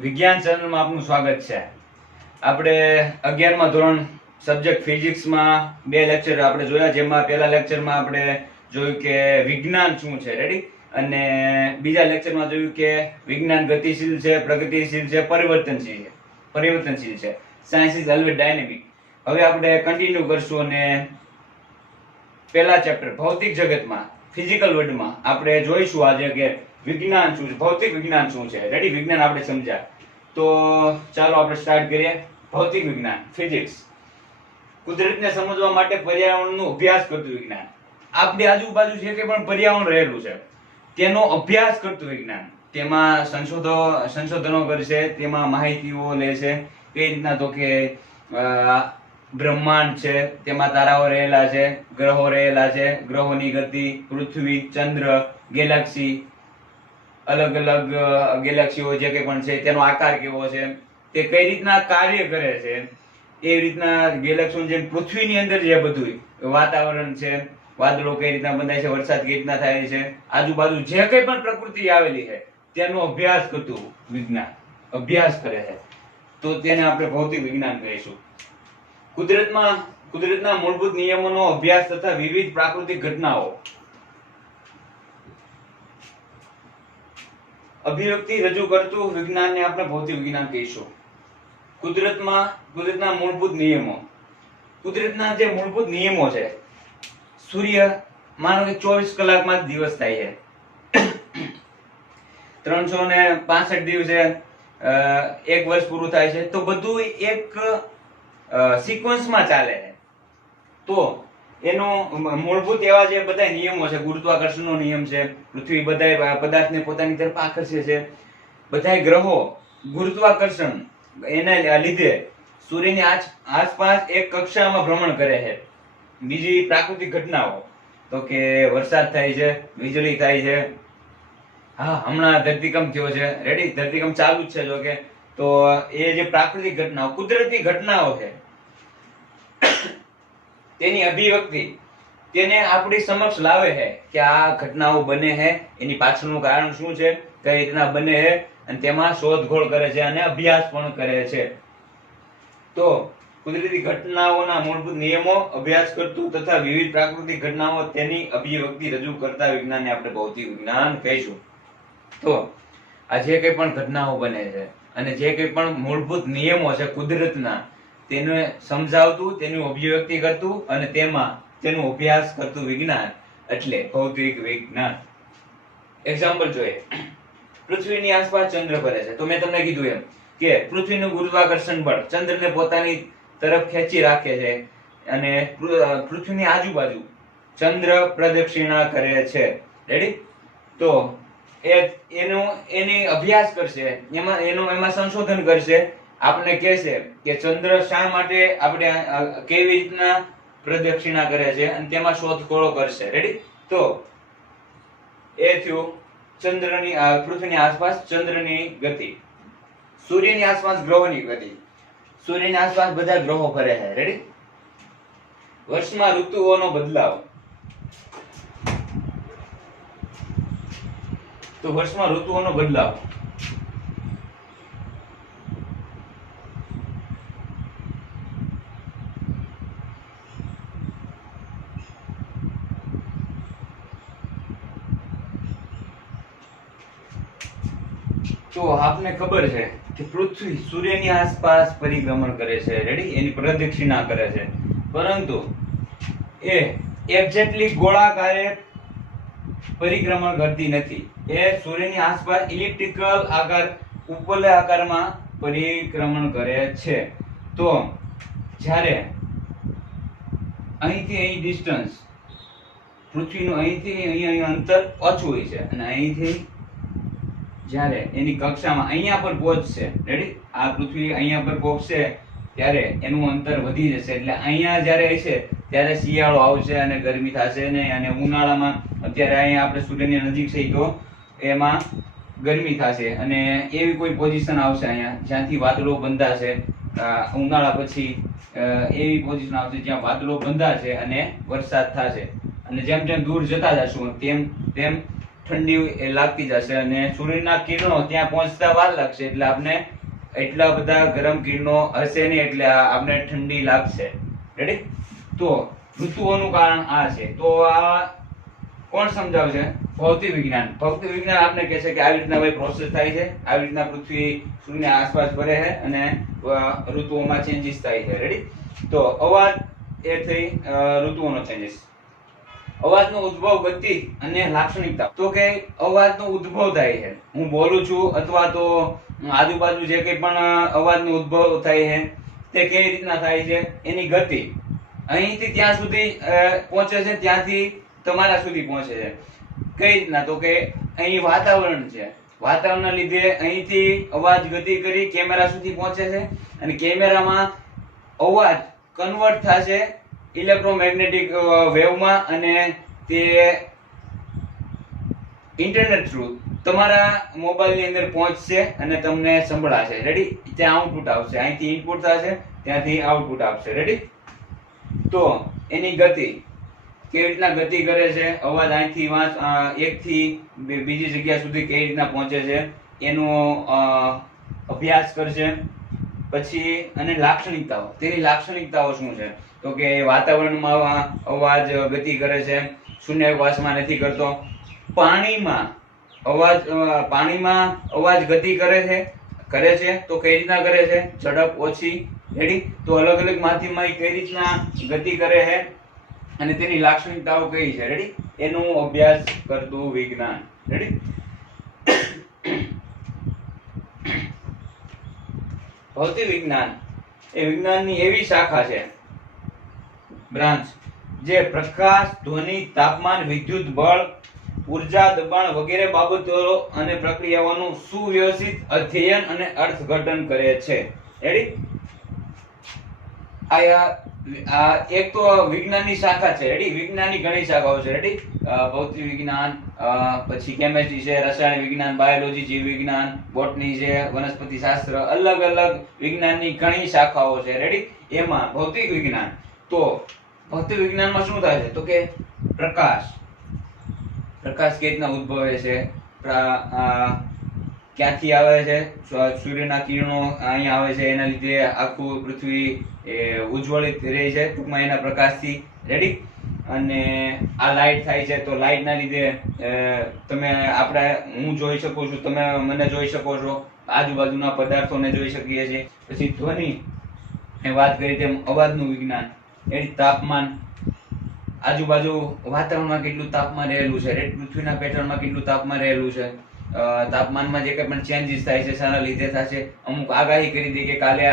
વિજ્ઞાન ચેનલમાં આપનું સ્વાગત છે. આપણે 11મા ધોરણ સબ્જેક્ટ ફિઝિક્સમાં બે લેક્ચર આપણે જોયા, જેમાં પહેલા લેક્ચરમાં આપણે જોયું કે વિજ્ઞાન શું છે, રેડી, અને બીજા લેક્ચરમાં જોયું કે વિજ્ઞાન ગતિશીલ છે, પ્રગતિશીલ છે, પરિવર્તનશીલ છે. Science is always dynamic. હવે આપણે કન્ટિન્યુ કરશું અને પહેલા ચેપ્ટર ભૌતિક જગતમાં, ફિઝિકલ વર્લ્ડમાં આપણે જોઈશું આજે કે વિજ્ઞાન શું છે, ભૌતિક વિજ્ઞાન શું છે. રેડી, વિજ્ઞાન આપણે સમજ્યા તો ચાલો આપણે સ્ટાર્ટ કરીએ. ભૌતિક વિજ્ઞાન, ફિઝિક્સ. કુદરતને સમજવા માટે પર્યાવરણનો અભ્યાસ કરતું વિજ્ઞાન. આપણી આજુબાજુ જે કંઈ પણ પર્યાવરણ રહેલું છે તેનો અભ્યાસ કરતું વિજ્ઞાન. તેમાં સંશોધનો કરશે, તેમાં માહિતીઓ લે છે. કઈ રીતના તો કે બ્રહ્માંડ છે, તેમાં તારાઓ રહેલા છે, ગ્રહો રહેલા છે, ગ્રહોની ગતિ, પૃથ્વી, ચંદ્ર, ગેલેક્સી, અલગ અલગ ગેલેક્સીઓ જે કંઈ પણ છે તેનો આકાર કેવો છે, તે કઈ રીતના કાર્ય કરે છે, એ રીતના ગેલેક્સીઓ જેમ પૃથ્વીની અંદર જે બધું વાતાવરણ છે, વાદળો કઈ રીતના બંધાય છે, વરસાદ કઈ રીતના થાય છે, આજુબાજુ જે કંઈ પણ પ્રકૃતિ આવેલી છે તેનો અભ્યાસ કરતું વિજ્ઞાન, અભ્યાસ કરે છે, તો તેને આપણે ભૌતિક વિજ્ઞાન કહીશું. કુદરતના મૂળભૂત નિયમોનો અભ્યાસ તથા વિવિધ પ્રાકૃતિક ઘટનાઓ અભિવ્યક્તિ રજૂ કરતું વિજ્ઞાનને આપણે ભૌતિક વિજ્ઞાન કહીશું. કુદરતના મૂળભૂત નિયમો. કુદરતના જે મૂળભૂત નિયમો છે, સૂર્ય માનો કે 24 કલાકમાં જ દિવસ થાય છે, 365 દિવસે એક વર્ષ પૂરું થાય છે, તો બધું એક સિક્વન્સમાં ચાલે છે. તો એનો મૂળભૂત એવા જે બધા નિયમો છે, ગુરુત્વાકર્ષણનો નિયમ છે, પૃથ્વી બધા પદાર્થને પોતાની તરફ આકર્ષે છે, બધા ગ્રહો ગુરુત્વાકર્ષણ એના લીધે સૂર્યની આસપાસ એક કક્ષામાં ભ્રમણ કરે છે. બીજી પ્રાકૃતિક ઘટનાઓ તો કે વરસાદ થાય છે, વીજળી થાય છે. હા, હમણાં ધરતીકંપ થયો છે, રેડી, ધરતીકંપ ચાલુ જ છે જો કે. તો એ જે પ્રાકૃતિક ઘટનાઓ, કુદરતી ઘટનાઓ છે, તેની અભિવ્યક્તિ તેને આપણી સમક્ષ લાવે છે કે આ ઘટનાઓ બને છે, એની પાછળનું કારણ શું છે, કઈ રીતના બને છે, અને તેમાં શોધખોળ કરે છે અને અભ્યાસ પણ કરે છે. તો કુદરતી ઘટનાઓના મૂળભૂત નિયમો અભ્યાસ કરતું તથા વિવિધ પ્રાકૃતિક ઘટનાઓ તેની અભિવ્યક્તિ રજૂ કરતા વિજ્ઞાનને આપણે ભૌતિક વિજ્ઞાન કહીશું. તો આ જે કંઈ પણ ઘટનાઓ બને છે અને જે કંઈ પણ મૂળભૂત નિયમો છે કુદરતના, તેને સમજાવતું, તેની અભિવ્યક્તિ કરતું અને તેનો અભ્યાસ કરતું વિજ્ઞાન એટલે ભૌતિક વિજ્ઞાન. એક્ઝામ્પલ જોઈએ. પૃથ્વીની આસપાસ ચંદ્ર ફરે છે, તો મેં તમને કીધું એમ કે પૃથ્વીનું ગુરુત્વાકર્ષણ બળ ચંદ્રને પોતાની તરફ ખેંચી રાખે છે અને પૃથ્વીની આજુબાજુ ચંદ્ર પ્રદક્ષિણા કરે છે. રેડી? તો એની અભ્યાસ કરશે, એમાં સંશોધન કરશે, આપણે કહેશે કે ચંદ્ર શા માટે આપણે કેવી રીતના પ્રદક્ષિણા કરે છે અને તેમાં શોધખોળો કરશે. રેડી? તો એ થયું પૃથ્વીની આસપાસ ચંદ્રની ગતિ. સૂર્યની આસપાસ ગ્રહોની ગતિ. સૂર્યની આસપાસ બધા ગ્રહો ફરે છે. રેડી? વર્ષમાં ઋતુઓનો બદલાવ. તો વર્ષમાં ઋતુઓનો બદલાવ. તો આપને ખબર છે કે પૃથ્વી સૂર્યની આસપાસ પરિભ્રમણ કરે છે. રેડી? એની પ્રદક્ષિણા કરે છે, પરંતુ એ એક્ઝેક્ટલી ગોળાકારે પરિભ્રમણ કરતી નથી. એ સૂર્યની આસપાસ ઇલિપ્ટિકલ આકાર, ઉપવલય આકારમાં પરિભ્રમણ કરે છે. તો જ્યારે અહીંથી અહીં ડિસ્ટન્સ, પૃથ્વીનું અહીંથી અહીં અંતર ઓછું હોય છે અને અહીંથી જ્યારે એની કક્ષામાં અહીંયા પર પહોંચશે, રેડી, આ પૃથ્વી અહીંયા પર પહોંચશે ત્યારે એનું અંતર વધી જશે. એટલે અહીંયા જ્યારે હશે ત્યારે શિયાળો આવશે અને ગરમી થશે ને, અને ઉનાળામાં અત્યારે અહીંયા આપણે સૂર્યની નજીક છે તો એમાં ગરમી થશે અને એવી કોઈ પોઝિશન આવશે અહીંયા જ્યાંથી વાદળો બંધાશે. ઉનાળા પછી એવી પોઝિશન આવશે જ્યાં વાદળો બંધાશે અને વરસાદ થશે. અને જેમ જેમ દૂર જતા જશું તેમ તેમ ઠંડી લાગતી જશે અને સૂર્યના કિરણો ત્યાં પહોંચતા વાર લાગશે, એટલે આપણે એટલા બધા ગરમ કિરણો હશે નહીં, એટલે આપણે ઠંડી લાગશે. રેડી? તો ઋતુઓનું કારણ આ છે. તો આ કોણ સમજાવશે? ભૌતિક વિજ્ઞાન. ભૌતિક વિજ્ઞાન આપણે કહે છે કે આવી રીતના ભાઈ પ્રોસેસ થાય છે, આવી રીતના પૃથ્વી સૂર્યની આસપાસ ફરે છે અને ઋતુઓમાં ચેન્જીસ થાય છે. રેડી? તો અવાજ એ થઈ ઋતુઓનો ચેન્જીસ. અવાજનો ઉદ્ભવ, ગતિ અને લાક્ષણિકતા. તો કે અવાજનો ઉદ્ભવ થાય છે, હું બોલું છું અથવા તો આજુબાજુ જે કંઈ પણ અવાજનો ઉદ્ભવ થાય છે તે કેવી રીતના થાય છે, એની ગતિ અહીંથી ત્યાં સુધી પહોંચે છે, ત્યાંથી તમારા સુધી પહોંચે છે. કઈ રીતના? તો કે અહીં વાતાવરણ છે, વાતાવરણના લીધે અહીંથી અવાજ ગતિ કરી કેમેરા સુધી પહોંચે છે અને કેમેરામાં અવાજ કન્વર્ટ થશે ઇલેક્ટ્રોમેગ્નેટિક વેવમાં અને તે ઇન્ટરનેટ થ્રુ તમારા મોબાઈલની અંદર પહોંચશે અને તમને સંભળાશે. રેડી? ત્યાં આઉટપુટ આવશે, અહીંથી ઇનપુટ થશે, ત્યાંથી આઉટપુટ આપશે. રેડી? તો એની ગતિ કેવી રીતના ગતિ કરે છે, અવાજ અહીંથી એકથી બીજી જગ્યા સુધી કેવી રીતના પહોંચે છે એનો અભ્યાસ કરશે. પછી અને લાક્ષણિકતાઓ, તેની લાક્ષણિકતાઓ શું છે? તો કે વાતાવરણમાં અવાજ ગતિ કરે છે, શૂન્યાવકાશમાં નથી કરતો. પાણીમાં અવાજ ગતિ કરે છે તો કઈ રીતના કરે છે? ઝડપ ઓછી. રેડી? તો અલગ અલગ માધ્યમમાં કઈ રીતના ગતિ કરે છે અને તેની લાક્ષણિકતાઓ કઈ છે. રેડી? એનો અભ્યાસ કરતું વિજ્ઞાન. રેડી? ભૌતિક વિજ્ઞાન એ વિજ્ઞાનની એવી શાખા છે, બ્રાન્ચ, જે પ્રકાશ, ધ્વનિ, તાપમાન, વિદ્યુત બળ, ઉર્જા, દબાણ વગેરે બાબતો અને પ્રક્રિયાઓનું સુવ્યવસ્થિત અધ્યયન અને અર્થઘટન કરે છે. રેડી? આ એક તો વિજ્ઞાનની શાખા છે. રેડી? વિજ્ઞાનની ઘણી શાખાઓ છે. રેડી? ભૌતિક વિજ્ઞાન, પછી કેમેસ્ટ્રી છે, રસાયણ વિજ્ઞાન, બાયોલોજી, જીવ વિજ્ઞાન, બોટની છે, વનસ્પતિ શાસ્ત્ર, અલગ અલગ વિજ્ઞાનની ઘણી શાખાઓ છે. રેડી? એમાં ભૌતિક વિજ્ઞાન. તો ભૌતિક વિજ્ઞાનમાં શું થાય છે? તો કે પ્રકાશ કેવી રીતના ઉદ્ભવે છે, ક્યાંથી આવે છે? સૂર્યના કિરણો અહીંયા આવે છે, એના લીધે આખું પૃથ્વી ઉજ્જવલિત રહે છે, ટૂંકમાં એના પ્રકાશથી. રેડી? અને આ લાઇટ થાય છે, તો લાઇટના લીધે હું જોઈ શકું છું, તમે મને જોઈ શકો છો, આજુબાજુના પદાર્થોને જોઈ શકીએ છીએ. પછી ધ્વનિ, એ વાત કરી તેમ અવાજનું વિજ્ઞાન. એની તાપમાન, આજુબાજુ વાતાવરણમાં કેટલું તાપમાન રહેલું છે, પૃથ્વીના પેટર્નમાં કેટલું તાપમાન રહેલું છે, તાપમાનમાં જે કંઈ પણ ચેન્જીસ થાય છે શાના લીધે થશે. અમુક આગાહી કરી દે કે કાલે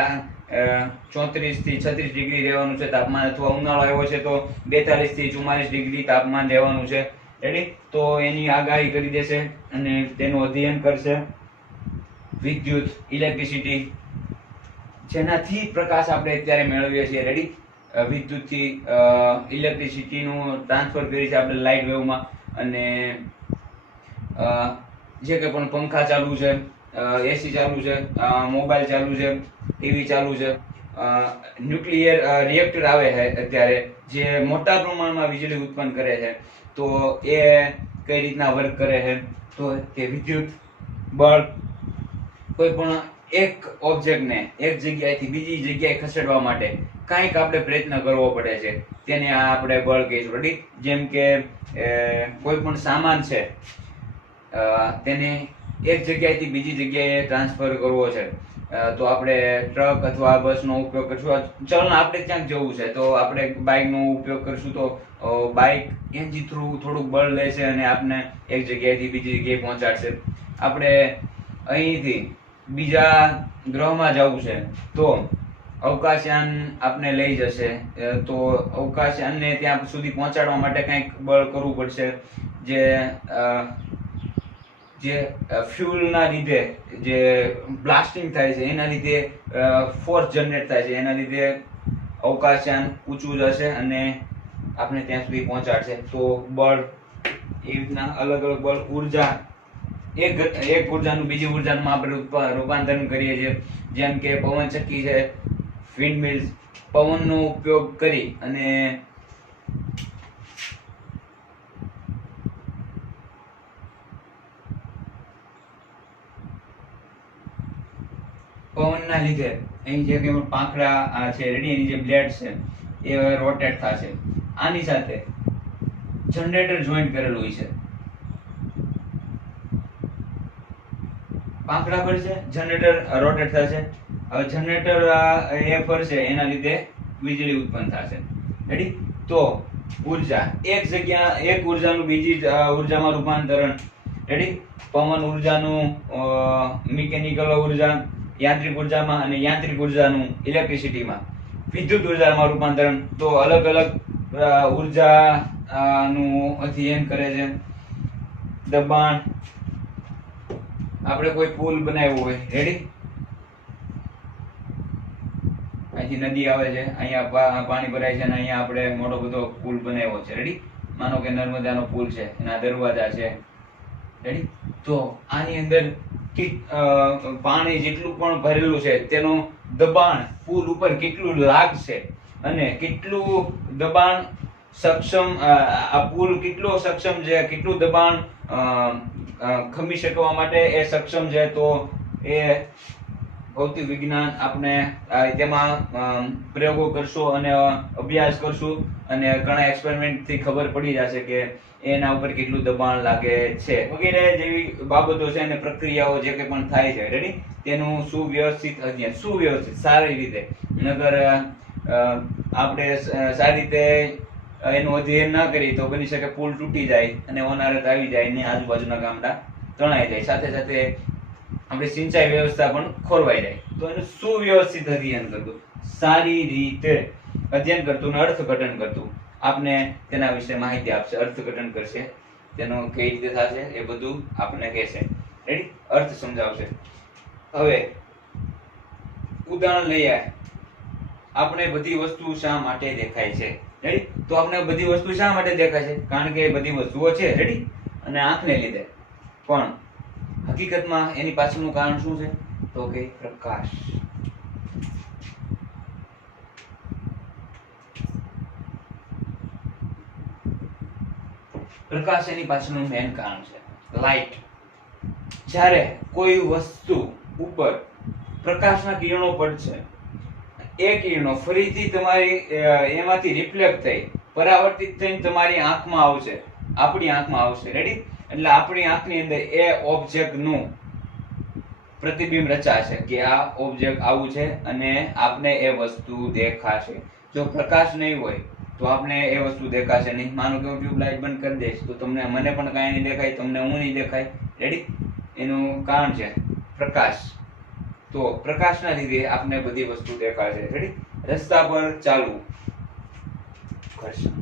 34 થી 36 ડિગ્રી રહેવાનું છે તાપમાન, અથવા ઉનાળો આવ્યો છે તો 42 થી 44 ડિગ્રી તાપમાન રહેવાનું છે. રેડી? તો એની આગાહી કરી દેશે અને તેનું અધ્યયન કરશે. વિદ્યુત, ઇલેક્ટ્રિસિટી, જેનાથી પ્રકાશ આપણે અત્યારે મેળવીએ છીએ. રેડી? વિદ્યુતથી ઇલેક્ટ્રિસિટીનું ટ્રાન્સફર કરી છે આપણે લાઇટ વેવમાં. અને જે કંઈ પણ પંખા ચાલુ છે, એસી ચાલુ છે, મોબાઈલ ચાલુ છે, ટીવી ચાલુ છે, ન્યુક્લિયર રિએક્ટર આવે છે અત્યારે, જે મોટા પ્રમાણમાં વીજળી ઉત્પન્ન કરે છે. તો એ કઈ રીતના વર્ક કરે છે? તો તે વિદ્યુત બળ, કોઈ પણ એક ઓબ્જેક્ટને એક જગ્યાએથી બીજી જગ્યાએ ખસેડવા માટે કાંઈક આપણે પ્રયત્ન કરવો પડે છે, તેને આપણે બળ કહીશું. રેડી? જેમ કે કોઈ પણ સામાન છે, તેને એક જગ્યાએથી બીજી જગ્યાએ ટ્રાન્સફર કરવો છે, તો આપણે ટ્રક અથવા બસનો ઉપયોગ કરશું. ચલ આપણે ક્યાંક જવું છે તો આપણે બાઇકનો ઉપયોગ કરશું, તો બાઇક એન્જિન થ્રુ થોડુંક બળ લેશે અને આપણે એક જગ્યાએથી બીજી જગ્યાએ પહોંચાડશે. આપણે અહીંથી બીજા ગ્રહમાં જવું છે તો અવકાશયાન આપણે લઈ જશે, તો અવકાશયાનને ત્યાં સુધી પહોંચાડવા માટે કંઈક બળ કરવું પડશે, જે ફ્યુલના લીધે જે બ્લાસ્ટિંગ થાય છે એના લીધે ફોર્સ જનરેટ થાય છે, એના લીધે અવકાશયાન ઊંચું જશે અને આપણે ત્યાં સુધી પહોંચાડશે. તો બળ, એ રીતના અલગ અલગ બળ. ઉર્જા, એક ઉર્જાનું બીજી ઉર્જામાં આપણે રૂપાંતરણ કરીએ છીએ. જેમ કે પવન ચક્કી છે, વિન્ડ મિલ્સ, પવનનો ઉપયોગ કરી અને પવનના લીધે અહીં જે કે પાંખડા આ છે રેડી, એની જે બ્લેડ છે એ રોટેટ થશે. આની સાથે જનરેટર જોઈન્ટ કરેલું હોય છે. પાંખડા ફરશે, જનરેટર રોટેટ થશે. હવે જનરેટર એ ફરશે, એના લીધે વીજળી ઉત્પન્ન થશે. રેડી? તો ઉર્જા એક ઉર્જાનું બીજી ઉર્જામાં રૂપાંતરણ. રેડી? પવન ઉર્જાનું મિકેનિકલ ઉર્જા, યાંત્રિક ઉર્જામાં, અને યાંત્રિક ઉર્જાનું ઇલેક્ટ્રિસિટીમાં, વિદ્યુત ઉર્જામાં રૂપાંતરણ. તો અલગ અલગ ઉર્જા નું અધ્યયન કરે છે. દબાણ, આપણે કોઈ પુલ બનાવ્યો હોય, રેડી, અહીંથી નદી આવે છે, અહીંયા પાણી ભરાય છે, અને અહીંયા આપણે મોટો બધો પુલ બનાવ્યો છે. રેડી? માનો કે નર્મદાનો પુલ છે, એના દરવાજા છે. રેડી? તો આની અંદર પાણી જેટલું પણ ભરેલું છે તેનું દબાણ પુલ ઉપર કેટલું લાગશે, અને કેટલું દબાણ સક્ષમ, આ પુલ કેટલો સક્ષમ છે, કેટલું દબાણ ખમી શકવા માટે એ સક્ષમ છે. તો એ ભૌતિક વિજ્ઞાન આપણે તેમાં પ્રયોગો કરશું અને અભ્યાસ કરશું, અને ઘણા એક્સપેરિમેન્ટ થી ખબર પડી જશે કે એના ઉપર કેટલું દબાણ લાગે છે, વગેરે જેવી બાબતો છે અને પ્રક્રિયાઓ જે કંઈ પણ થાય છે. રેડી? તેનું સુવ્યવસ્થિત અધ્યયન, સુવ્યવસ્થિત સારી રીતે, નગર આપણે સારી રીતે એનું અધ્યયન ના કરી તો બની શકે પુલ તૂટી જાય અને હોનારત આવી જાય ને આજુબાજુના ગામડા તણાઈ જાય, સાથે સાથે આપણી સિંચાઈ વ્યવસ્થા પણ ખોરવાઈ જાય. તો એનું સુવ્યવસ્થિત અધ્યયન કરતું, સારી રીતે અધ્યયન કરતું ને અર્થઘટન કરતું આપને તેના વિશે માહિતી આપશે, અર્થઘટન કરશે, તેનો કઈ રીતે થશે એ બધું આપણને કહેશે. રેડી? અર્થ સમજાવશે. હવે ઉદાહરણ લઈએ, આપણે બધી વસ્તુ શા માટે દેખાય છે? રેડી? તો આપણે બધી વસ્તુ શા માટે દેખાય છે? કારણ કે બધી વસ્તુઓ છે, રેડી, અને આંખને લીધે. પણ હકીકતમાં એની પાછળનું કારણ શું છે? તો કે પ્રકાશ. પ્રકાશ એની પાછળનું મેઇન કારણ છે. લાઇટ. જ્યારે કોઈ વસ્તુ ઉપર પ્રકાશના કિરણો પડશે, એ કિરણો ફરીથી તમારી એમાંથી રિફ્લેક્ટ થઈ પરાવર્તિત થઈને તમારી આંખમાં આવશે, આપણી આંખમાં આવશે. રેડી? એટલે આપણી આંખની અંદર એ ઓબ્જેક્ટ નું પ્રતિબિંબ રચાશે કે આ ઓબ્જેક્ટ આવું છે, અને આપને એ વસ્તુ દેખાશે. જો પ્રકાશ નહીં હોય તો આપને એ વસ્તુ દેખાશે નહીં. માનો કે હું ટ્યુબલાઇટ બંધ કરી દઈશ તો તમને, મને પણ કાંઈ નહીં દેખાય, તમને હું નહીં દેખાય. રેડી? એનું કારણ છે પ્રકાશ. તો પ્રકાશના લીધે આપને બધી વસ્તુ દેખાશે. રેડી? રસ્તા પર ચાલવું, ઘર્ષણ.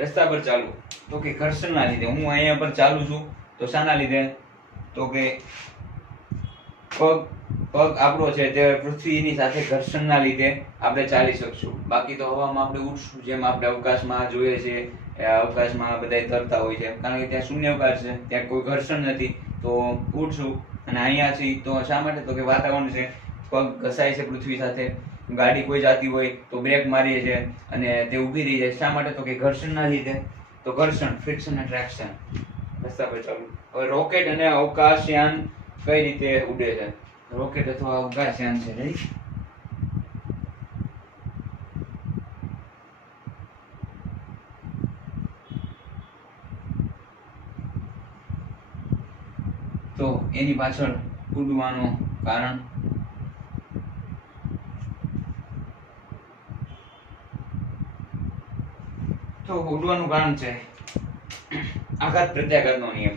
રસ્તા પર ચાલવું તો કે ઘર્ષણના લીધે. હું અહીંયા પર ચાલુ છું તો શાના લીધે? તો કે પગ આપણો છે તે પૃથ્વીની સાથે ઘર્ષણના લીધે આપણે ચાલી શકશું. બાકી તો હવામાં આપણે ઉડશું, જેમ આપણે અવકાશમાં જોઈએ છે, અવકાશમાં બધા તરતા હોય છે, કારણ કે ત્યાં શૂન્યાવકાશ છે, ત્યાં કોઈ ઘર્ષણ નથી, તો ઉડશું. અને અહીંયા છે તો શા માટે? તો કે વાતાવરણ છે, પગ ઘસાય છે પૃથ્વી સાથે. ગાડી કોઈ જાતી હોય તો બ્રેક મારીએ છે અને તે ઊભી રહી જાય, શા માટે? તો કે ઘર્ષણના લીધે. તો ઘર્ષણ, ફ્રિક્શન, એટ્રેક્શન. રસ્તા પર ચાલવું. હવે રોકેટ અને અવકાશયાન કઈ રીતે ઉડે છે? રોકેટ અથવા અવકાશયાન છે, રાઈટ? તો એની પાછળ ઉડવાનું કારણ તો ઉડવાનું કારણ છે આઘાત પ્રત્યાઘાતનો નિયમ.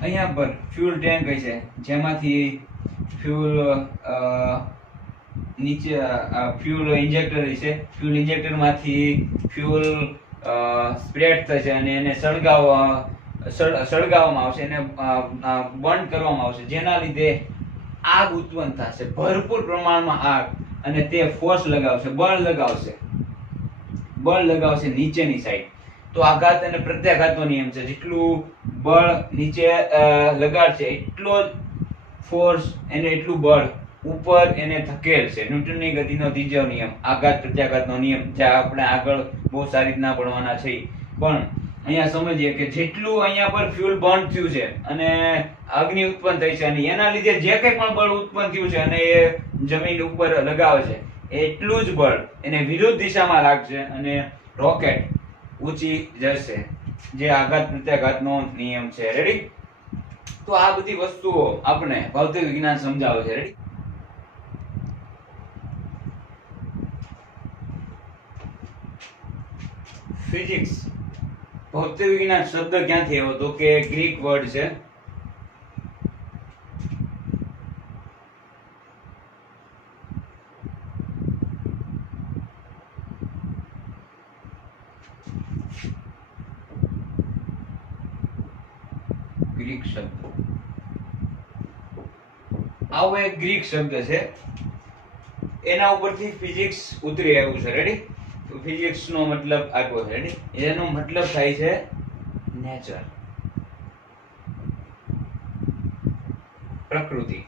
અહીંયા પર ફ્યુઅલ ટેન્ક છે, જેમાંથી ફ્યુઅલ નીચે ફ્યુઅલ ઇન્જેક્ટર છે. ફ્યુઅલ ઇન્જેક્ટર માંથી ફ્યુઅલ સ્પ્રેડ થશે અને એને સળગાવવામાં આવશે, એને બર્ન કરવામાં આવશે, જેના લીધે આગ ઉત્પન્ન થશે, ભરપૂર પ્રમાણમાં આગ, અને તે ફોર્સ લગાવશે, બળ લગાવશે નીચેની સાઈડ. તો આઘાત અને પ્રત્યાઘાતનો નિયમ છે, જેટલું બળ નીચે લગાડશે એટલો જ ફોર્સ એને એટલું બળ ઉપર એને ધકેલ છે. ન્યૂટનની ગતિનો ત્રીજો નિયમ, આઘાત પ્રત્યાઘાતનો નિયમ, જે આપણે આગળ બહુ સારી રીતના ભણવાના છે. પણ અહીંયા સમજીએ કે જેટલું અહીંયા પર ફ્યુલ બર્ન થયું છે અને અગ્નિ ઉત્પન્ન થઈ છે અને એના લીધે જે કંઈ પણ બળ ઉત્પન્ન થયું છે અને એ જમીન ઉપર લગાવે છે, એટલું જ બળ એને વિરુદ્ધ દિશામાં લાગશે અને રોકેટ ઊંચી જશે, જે આઘાત પ્રત્યાઘાતનો નિયમ છે. રેડી? તો આ બધી વસ્તુઓ આપણે ભૌતિક વિજ્ઞાન સમજાવે છે. રેડી? ફિઝિક્સ, ભૌતિક વિજ્ઞાન શબ્દ ક્યાંથી આવ્યો તો કે ગ્રીક વર્ડ છે. ગ્રીક શબ્દ, આવો એક ગ્રીક શબ્દ છે, એના ઉપરથી ફિઝિક્સ ઉતરી આવ્યું છે. રેડી? તો ફિઝિક્સ નો મતલબ આપ્યો છે. રેડી? એનો મતલબ થાય છે નેચર, પ્રકૃતિ.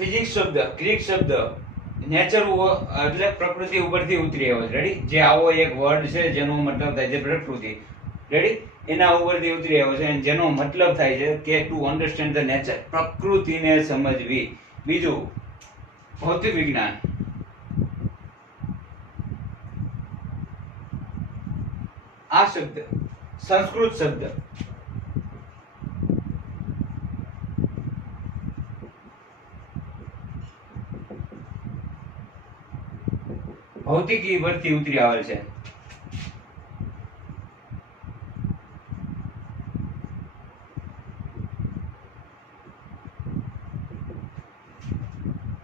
ફિઝિક્સ શબ્દ, ગ્રીક શબ્દ નેચર એટલે પ્રકૃતિ ઉપરથી ઉતરી આવ્યો છે. રેડી? જે આવો એક વર્ડ છે જેનો મતલબ થાય છે પ્રકૃતિ. રેડી? એના ઉપરથી ઉતરી આવ્યો છે અને જેનો મતલબ થાય છે કે ટુ અન્ડરસ્ટેન્ડ ધ નેચર, પ્રકૃતિને સમજવી. બીજું, ભૌતિક વિજ્ઞાન. આ શબ્દ સંસ્કૃત શબ્દ, ભૌતિકી પરથી ઉતરી આવેલ છે.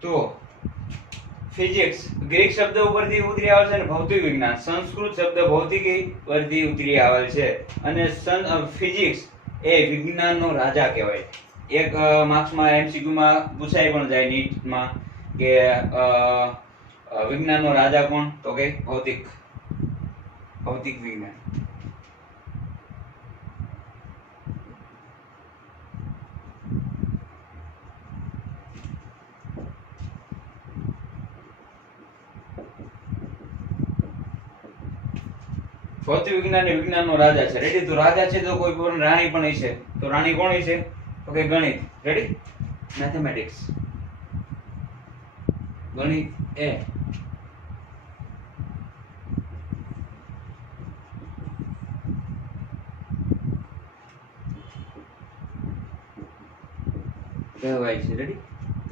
તો ફિઝિક્સ ગ્રીક શબ્દ ઉપરથી ઉતરી આવેલ છે અને ભૌતિક વિજ્ઞાન સંસ્કૃત શબ્દ ભૌતિકી પરથી ઉતરી આવેલ છે. અને ફિઝિક્સ એ વિજ્ઞાનનો રાજા કહેવાય. એક માર્ક્સમાં એમસીક્યુમાં પૂછાય પણ જાય નીટમાં કે વિજ્ઞાનનો રાજા કોણ? તો કે ભૌતિક વિજ્ઞાન. ભૌતિક વિજ્ઞાન એ વિજ્ઞાનનો રાજા છે. રેડી? તો રાજા છે તો કોઈ પણ રાણી પણ છે. તો રાણી કોણ છે? તો કે ગણિત. રેડી? મેથેમેટિક્સ. ગણિત એ કહેવાય છે. રેડી?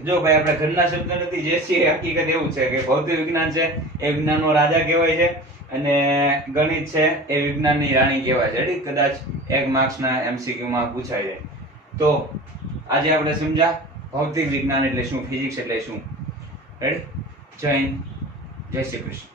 જો ભાઈ આપણે ઘરના શબ્દ નથી, જે છે હકીકત એવું છે કે ભૌતિક વિજ્ઞાન છે એ વિજ્ઞાનનો રાજા કહેવાય છે અને ગણિત છે એ વિજ્ઞાનની રાણી કહેવાય છે. રેડી? કદાચ એક માર્ક્સના એમસીક્યુ માં પૂછાય જાય. તો આજે આપણે સમજ્યા ભૌતિક વિજ્ઞાન એટલે શું, ફિઝિક્સ એટલે શું. રેડી? જય હિન્દ, જય શ્રી કૃષ્ણ.